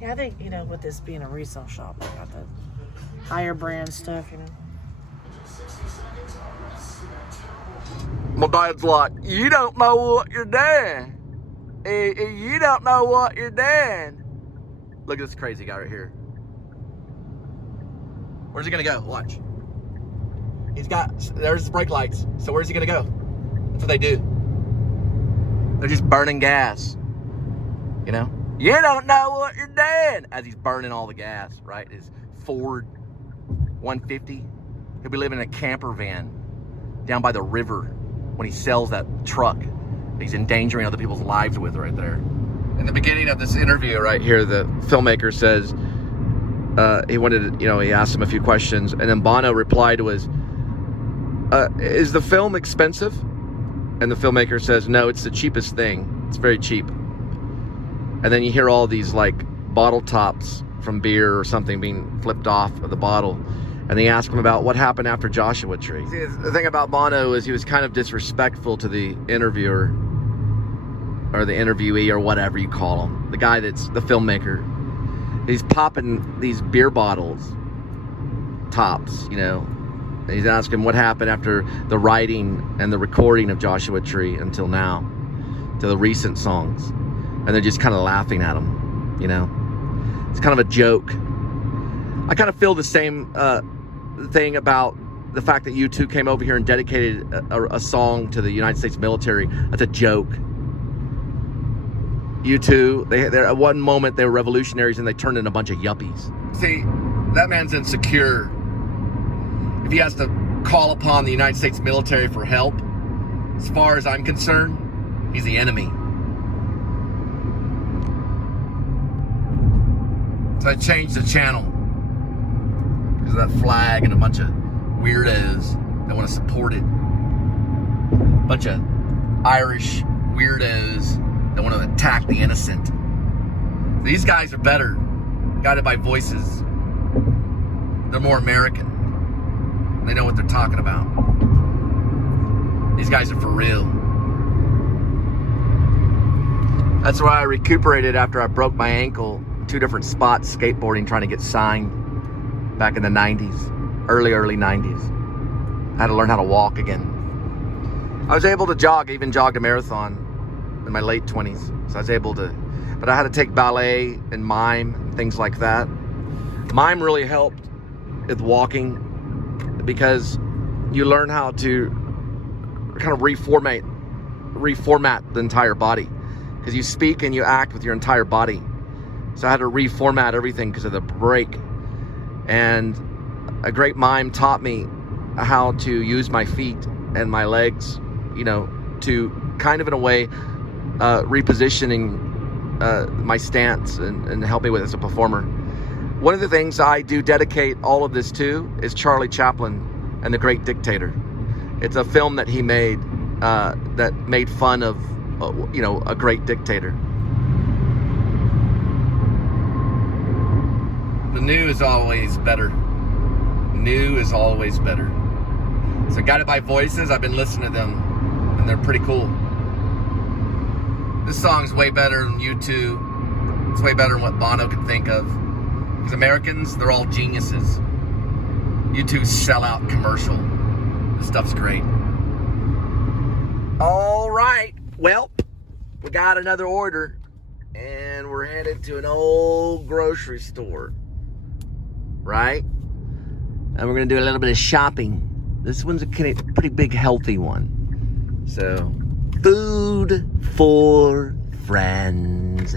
Yeah, I think, you know, with this being a resale shop, they got the higher brand stuff, you know. My dad's like, you don't know what you're doing. You don't know what you're doing. Look at this crazy guy right here. Where's he gonna go? Watch. There's his brake lights. So where's he gonna go? That's what they do. They're just burning gas. You know? You don't know what you're doing. As he's burning all the gas, right? His Ford 150. He'll be living in a camper van down by the river when he sells that truck he's endangering other people's lives with right there. In the beginning of this interview right here, the filmmaker says he wanted to, you know, he asked him a few questions, and then Bono replied to his, is the film expensive? And the filmmaker says, no, it's the cheapest thing. It's very cheap. And then you hear all these like bottle tops from beer or something being flipped off of the bottle. And they ask him about what happened after Joshua Tree. See, the thing about Bono is he was kind of disrespectful to the interviewer or the interviewee or whatever you call him. The guy that's the filmmaker. He's popping these beer bottles, tops, you know. And he's asking what happened after the writing and the recording of Joshua Tree until now, to the recent songs. And they're just kind of laughing at him, you know. It's kind of a joke. I kind of feel the same thing about the fact that U2 came over here and dedicated a song to the United States military. That's a joke. U2, they're at one moment they were revolutionaries and they turned into a bunch of yuppies. See, that man's insecure. If he has to call upon the United States military for help, as far as I'm concerned, he's the enemy. So I changed the channel because of that flag and a bunch of weirdos that want to support it. A bunch of Irish weirdos that want to attack the innocent. These guys are better, guided by voices. They're more American. They know what they're talking about. These guys are for real. That's why I recuperated after I broke my ankle. 2 different spots skateboarding, trying to get signed back in the 90s, early 90s. I had to learn how to walk again. I was able to jog, I even jogged a marathon in my late 20s. So I was able to, but I had to take ballet and mime and things like that. Mime really helped with walking because you learn how to kind of reformat the entire body, because you speak and you act with your entire body. So I had to reformat everything because of the break. And a great mime taught me how to use my feet and my legs, you know, to kind of in a way repositioning my stance and help me with as a performer. One of the things I do dedicate all of this to is Charlie Chaplin and The Great Dictator. It's a film that he made that made fun of, you know, a great dictator. The new is always better. New is always better. So guided by voices, I've been listening to them, and they're pretty cool. This song's way better than U2. It's way better than what Bono could think of. Because Americans, they're all geniuses. U2 sell out commercial. This stuff's great. All right. Well, we got another order, and we're headed to an old grocery store. Right? And we're going to do a little bit of shopping. This one's a pretty big, healthy one. So, food for friends.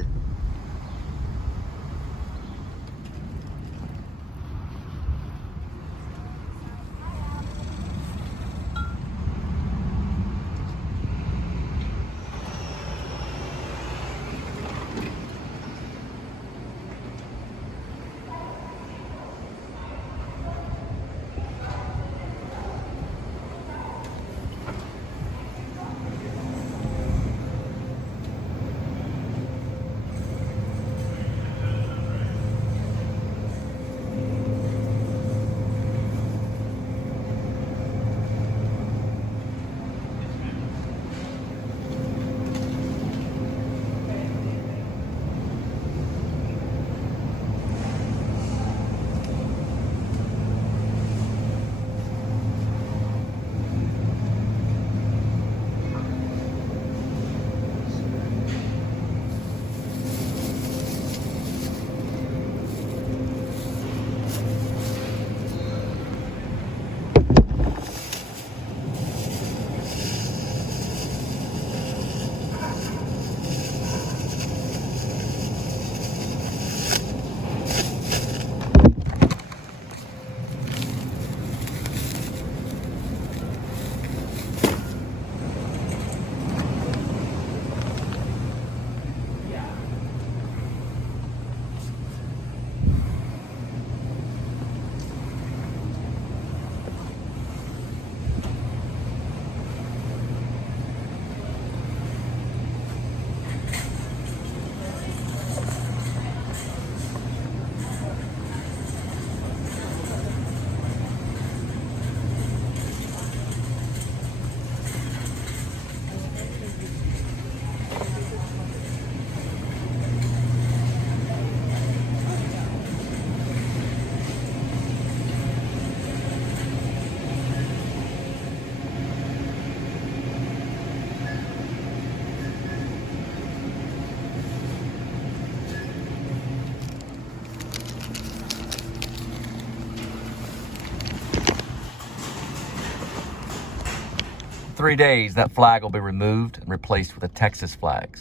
3 days, that flag will be removed and replaced with a Texas flag.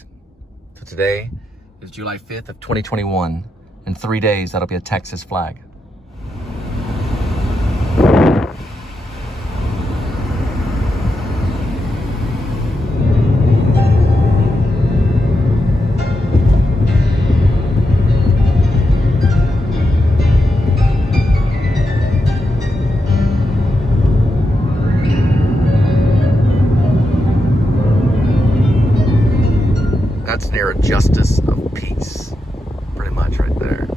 So today is July 5th of 2021. In 3 days, that'll be a Texas flag. That's near a justice of peace, pretty much right there.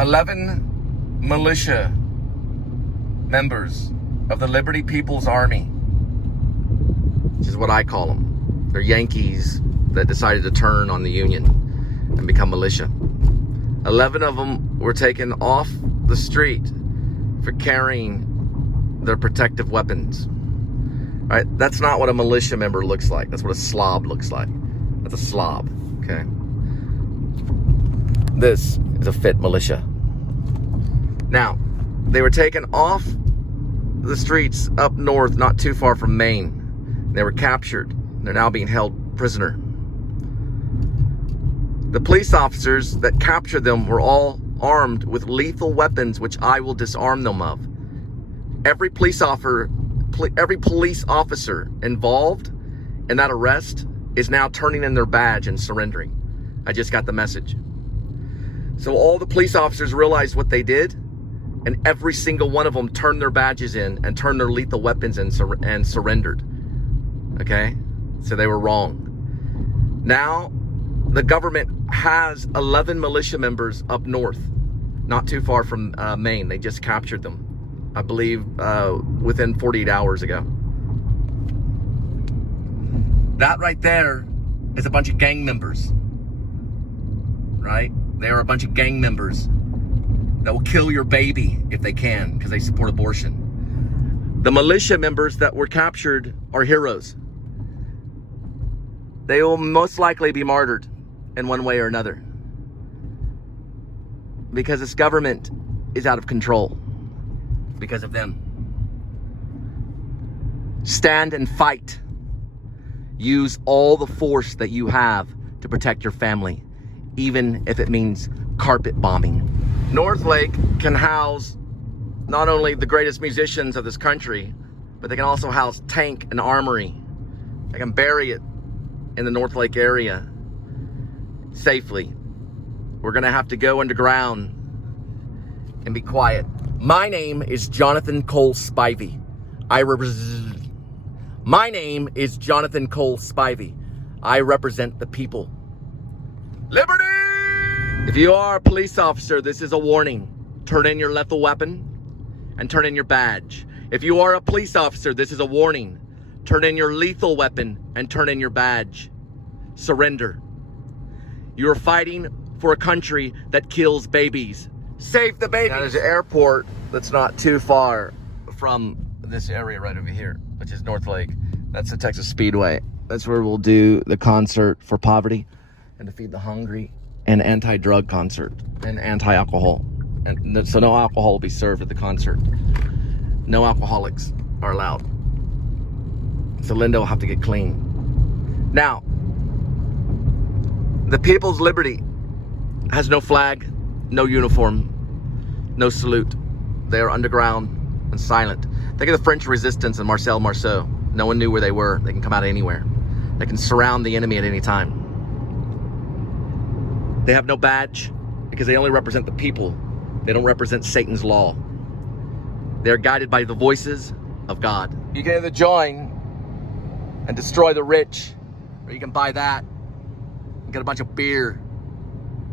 "11 militia members of the Liberty People's Army," which is what I call them. They're Yankees that decided to turn on the Union and become militia. 11 of them were taken off the street for carrying their protective weapons. All right, that's not what a militia member looks like. That's what a slob looks like. That's a slob, okay? This is a fit militia. Now, they were taken off the streets up north, not too far from Maine. They were captured. They're now being held prisoner. The police officers that captured them were all armed with lethal weapons, which I will disarm them of. Every police officer involved in that arrest is now turning in their badge and surrendering. I just got the message. So all the police officers realized what they did, and every single one of them turned their badges in and turned their lethal weapons in and surrendered. Okay? So they were wrong. Now, the government has 11 militia members up north, not too far from Maine. They just captured them, I believe, within 48 hours ago. That right there is a bunch of gang members, right? They are a bunch of gang members that will kill your baby if they can, because they support abortion. The militia members that were captured are heroes. They will most likely be martyred in one way or another, because this government is out of control because of them. Stand and fight. Use all the force that you have to protect your family, even if it means carpet bombing. North Lake can house not only the greatest musicians of this country, but they can also house tank and armory. They can bury it in the North Lake area safely. We're gonna have to go underground and be quiet. My name is Jonathan Cole Spivey. My name is Jonathan Cole Spivey. I represent the people. Liberty! If you are a police officer, this is a warning. Turn in your lethal weapon and turn in your badge. If you are a police officer, this is a warning. Turn in your lethal weapon and turn in your badge. Surrender. You are fighting for a country that kills babies. Save the babies. Now, there's an airport that's not too far from this area right over here, which is North Lake. That's the Texas Speedway. That's where we'll do the concert for poverty and to feed the hungry, and anti-drug concert and anti-alcohol. And so no alcohol will be served at the concert. No alcoholics are allowed. So Linda will have to get clean. Now, the People's Liberty has no flag, no uniform. no salute. They are underground and silent. Think of the French resistance and Marcel Marceau. No one knew where they were. They can come out of anywhere. They can surround the enemy at any time. They have no badge because they only represent the people. They don't represent Satan's law. They're guided by the voices of God. You can either join and destroy the rich, or you can buy that and get a bunch of beer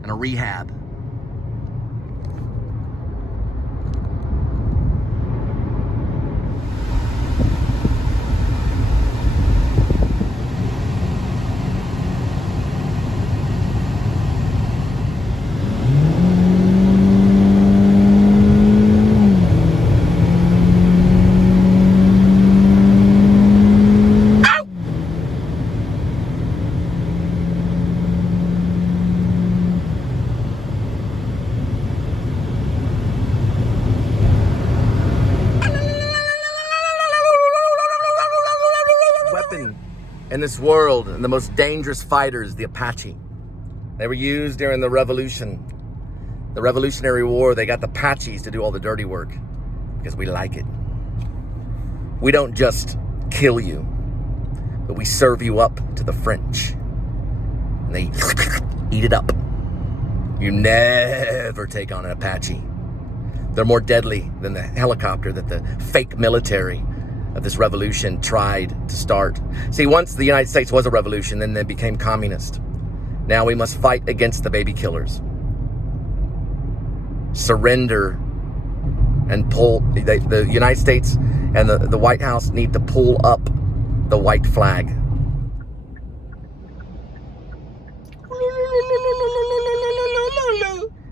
and a rehab. Weapon in this world, and the most dangerous fighters, the Apache. They were used during the Revolution, the Revolutionary War. They got the Apaches to do all the dirty work because we like it. We don't just kill you, but we serve you up to the French, and they eat it up. You never take on an Apache. They're more deadly than the helicopter that the fake military of this revolution tried to start. See, once the United States was a revolution, then they became communist. Now we must fight against the baby killers. Surrender and pull. The United States and the White House need to pull up the white flag.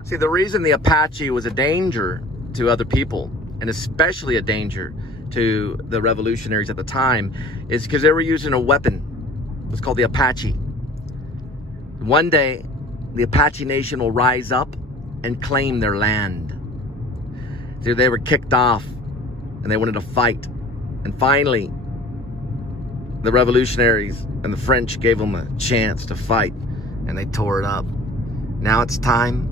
See, the reason the Apache was a danger to other people, and especially a danger to the revolutionaries at the time, is because they were using a weapon. It was called the Apache. One day, the Apache Nation will rise up and claim their land. So they were kicked off, and they wanted to fight. And finally, the revolutionaries and the French gave them a chance to fight, and they tore it up. Now it's time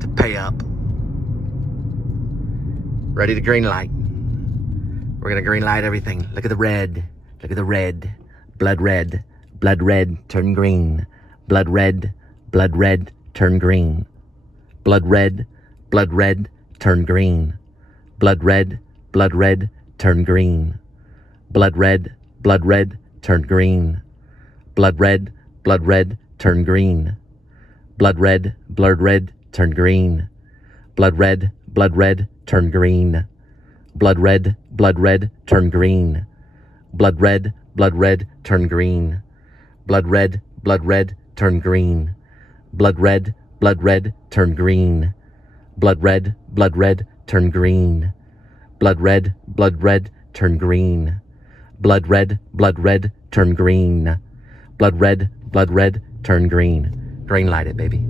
to pay up. Ready to green light. We're gonna green light everything. Look at the red. Look at the red. Blood red. Blood red, turn green. Blood red. Blood red, turn green. Blood red. Blood red, turn green. Blood red. Blood red, turn green. Blood red. Blood red, turn green. Blood red. Blood red, turn green. Blood red. Blood red, turn green. Blood red. Blood red, turn green. Blood red. Blood red, turn green. Blood red. Blood red, turn green. Blood red. Blood red, turn green. Blood red. Blood red, turn green. Blood red. Blood red, turn green. Blood red. Blood red, turn green. Blood red. Blood red, turn green. Blood red. Blood red, turn green. Green light it, baby.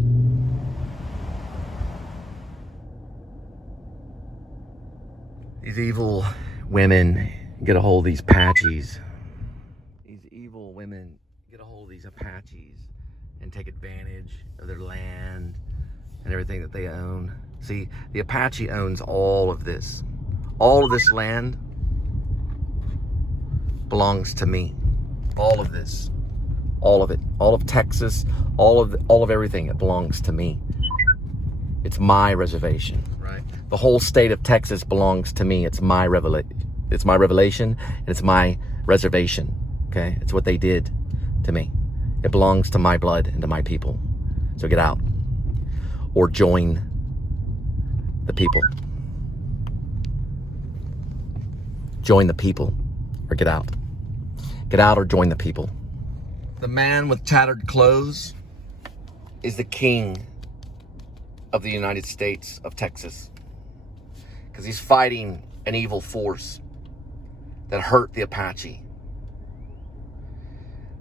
These evil women get a hold of these Apaches. These evil women get a hold of these Apaches and take advantage of their land and everything that they own. See, the Apache owns all of this. All of this land belongs to me. All of this. All of it. All of Texas. All of everything. It belongs to me. It's my reservation. Right. The whole state of Texas belongs to me. It's my revelation, and it's my reservation. Okay? It's what they did to me. It belongs to my blood and to my people. So get out. Or join the people. Join the people. Or get out. Get out or join the people. The man with tattered clothes is the king of the United States of Texas. Because he's fighting an evil force that hurt the Apache.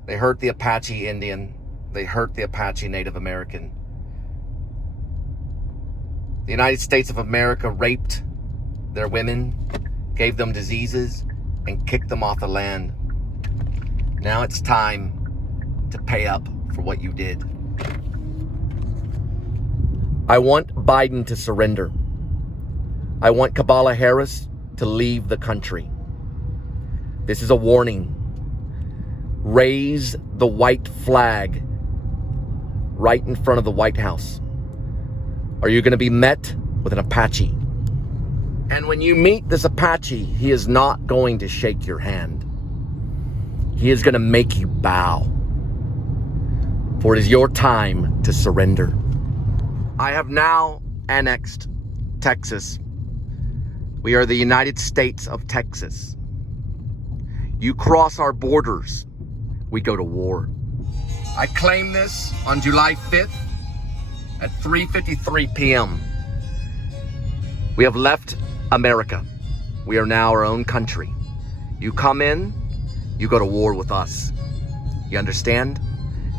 They hurt the Apache Indian. They hurt the Apache Native American. The United States of America raped their women, gave them diseases, and kicked them off the land. Now it's time to pay up for what you did. I want Biden to surrender. I want Kamala Harris to leave the country. This is a warning. Raise the white flag right in front of the White House. Or you're going to be met with an Apache. And when you meet this Apache, he is not going to shake your hand. He is going to make you bow. For it is your time to surrender. I have now annexed Texas. We are the United States of Texas. You cross our borders, we go to war. I claim this on July 5th at 3:53 p.m. We have left America. We are now our own country. You come in, you go to war with us. You understand?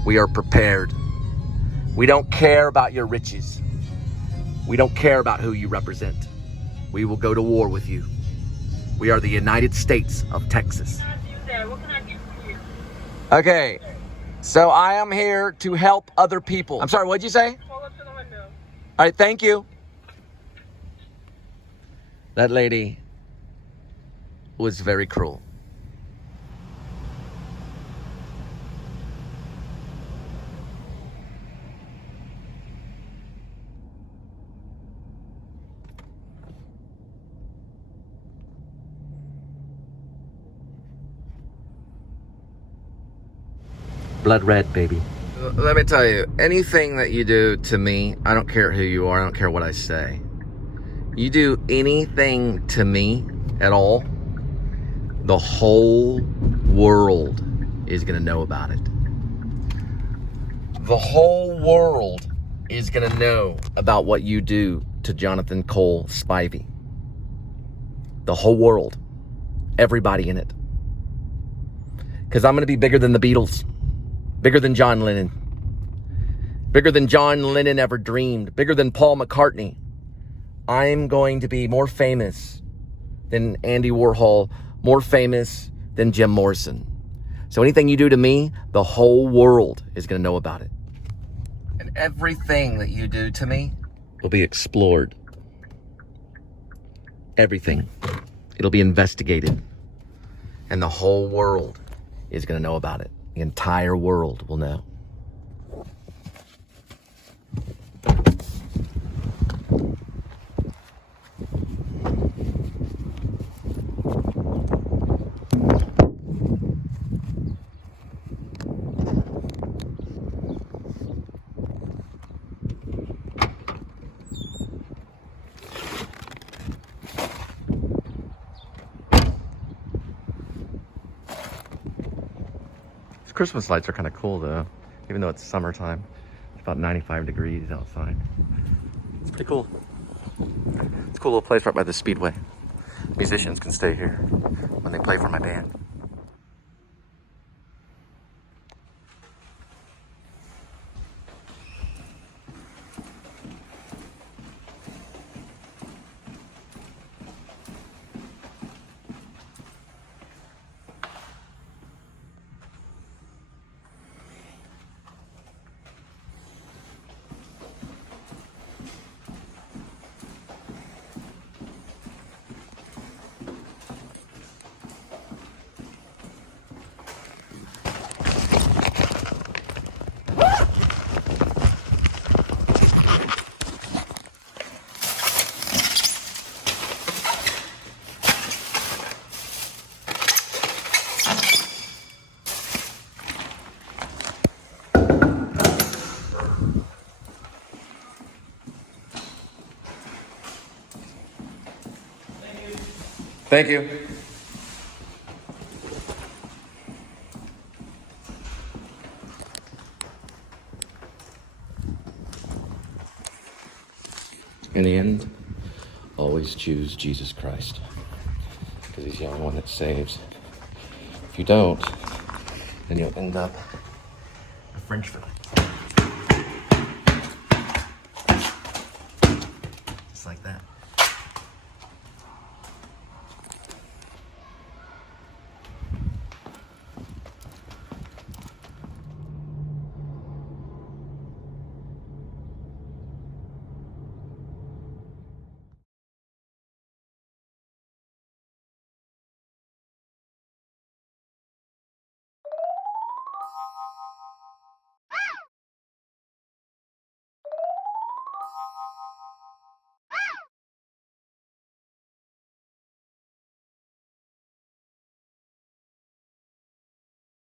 We are prepared. We don't care about your riches. We don't care about who you represent. We will go to war with you. We are the United States of Texas. Okay, so I am here to help other people. I'm sorry, what'd you say? Pull up to the window. All right, thank you. That lady was very cruel. Blood red, baby. Let me tell you, anything that you do to me, I don't care who you are, I don't care what I say. You do anything to me at all, the whole world is gonna know about it. The whole world is gonna know about what you do to Jonathan Cole Spivey. The whole world. Everybody in it. Because I'm gonna be bigger than the Beatles. Bigger than John Lennon. Bigger than John Lennon ever dreamed. Bigger than Paul McCartney. I'm going to be more famous than Andy Warhol. More famous than Jim Morrison. So anything you do to me, the whole world is going to know about it. And everything that you do to me will be explored. Everything. It'll be investigated. And the whole world is going to know about it. The entire world will know. Christmas lights are kind of cool though, even though it's summertime. It's about 95 degrees outside. It's pretty cool. It's a cool little place right by the Speedway. Musicians can stay here when they play for my band. Thank you. In the end, always choose Jesus Christ, because he's the only one that saves. If you don't, then you'll end up a French fry. Just like that.